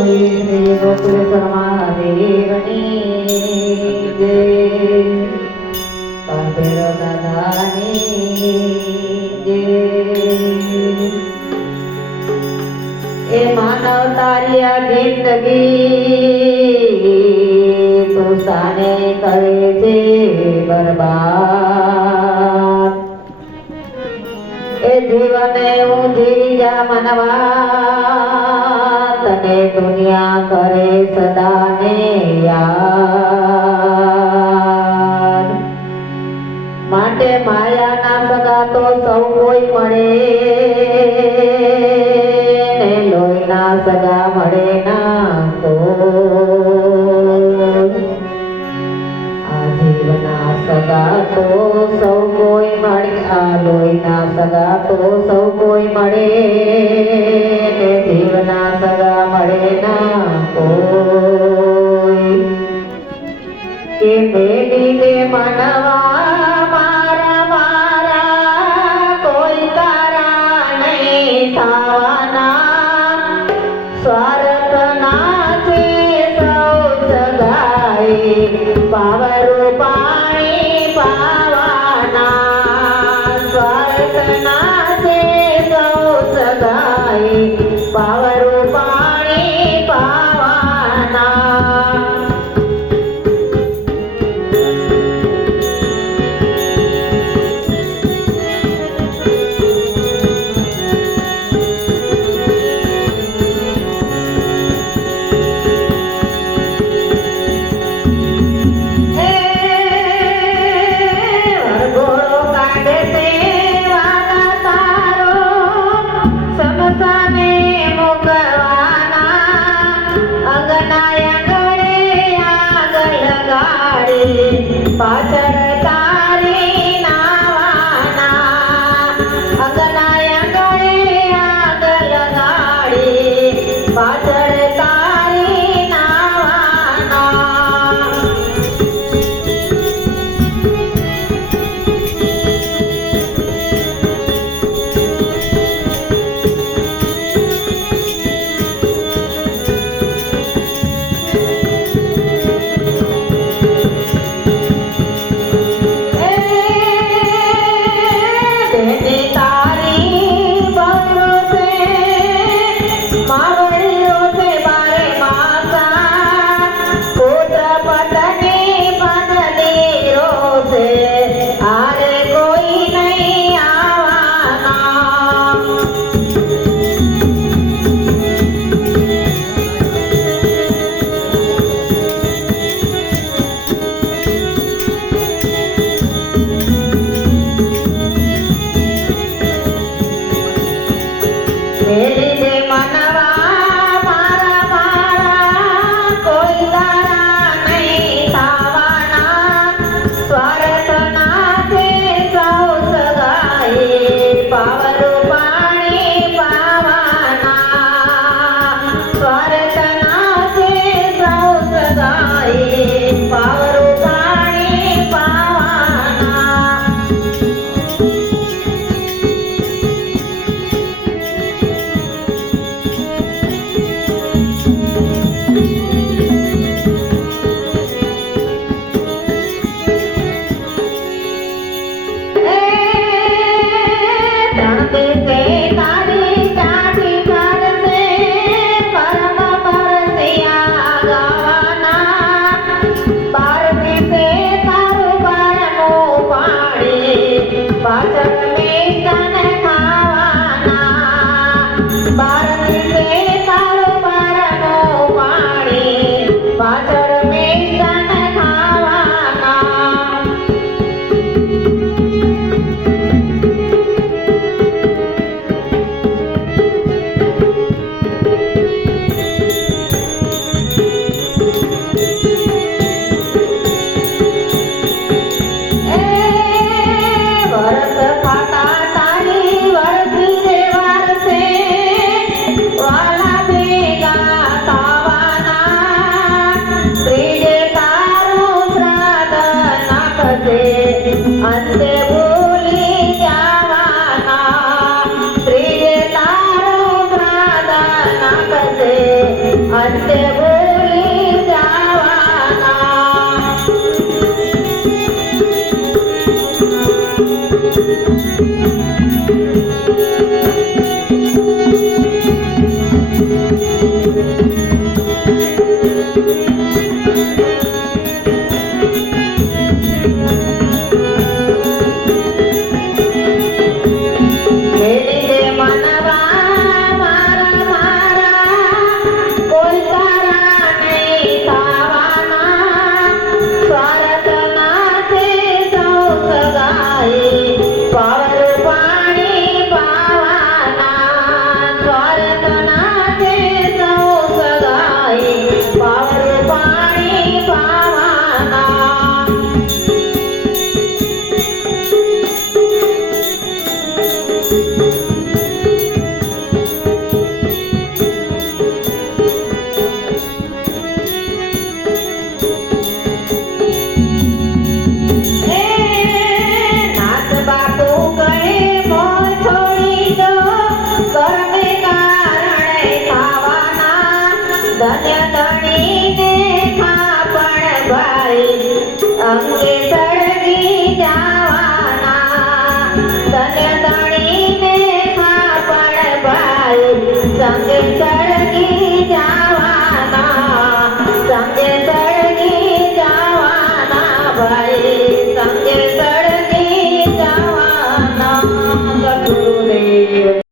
શ્રી ગોકુલ દેવની જય, કાંતેરો દાદાની જય। એ માનવ તારી આ જિંદગી તું સાને કરે છે બરબાદ। એ જીવને હું જીવી જા મનવા, તને દુનિયા કરે સદાને યાદ। માટે માયાના સગા તો સૌ કોઈ મળે, ને લોહીના સગા મળે ના કોઈ। આ જીવના સગા તો સૌ કોઈ મળે, આ લોહીના સગા તો સૌ કોઈ મળે, ને જીવના સગા મળે ના કોઈ। કે મેલી દે મનવા મારા મારા, કોઈ તારા નહીં થવાના। સ્વાર્થ ના છે સૌ સગાઈ, પાવરું પાણી પાવાના। સ્વાર્થ ના છે સૌ સગાઈ, પાવરું પાણી પાવાના। પાછળ તારી નાવાના, અગનાય ગળે આગ લગાડી, પાછળ તારી નાવાના। મેલી દે મનવા મારા મારા, કોઈ તારા નહીં થવાના। સ્વાર્થ ના છે સૌ સગાઈ, પાવરું પાણી પાવાના। સ્વાર્થ ના છે સૌ સગાઈ, પાવરું પાણી પાવાના। ધન્ય ધણીને થાપણ ભાઈ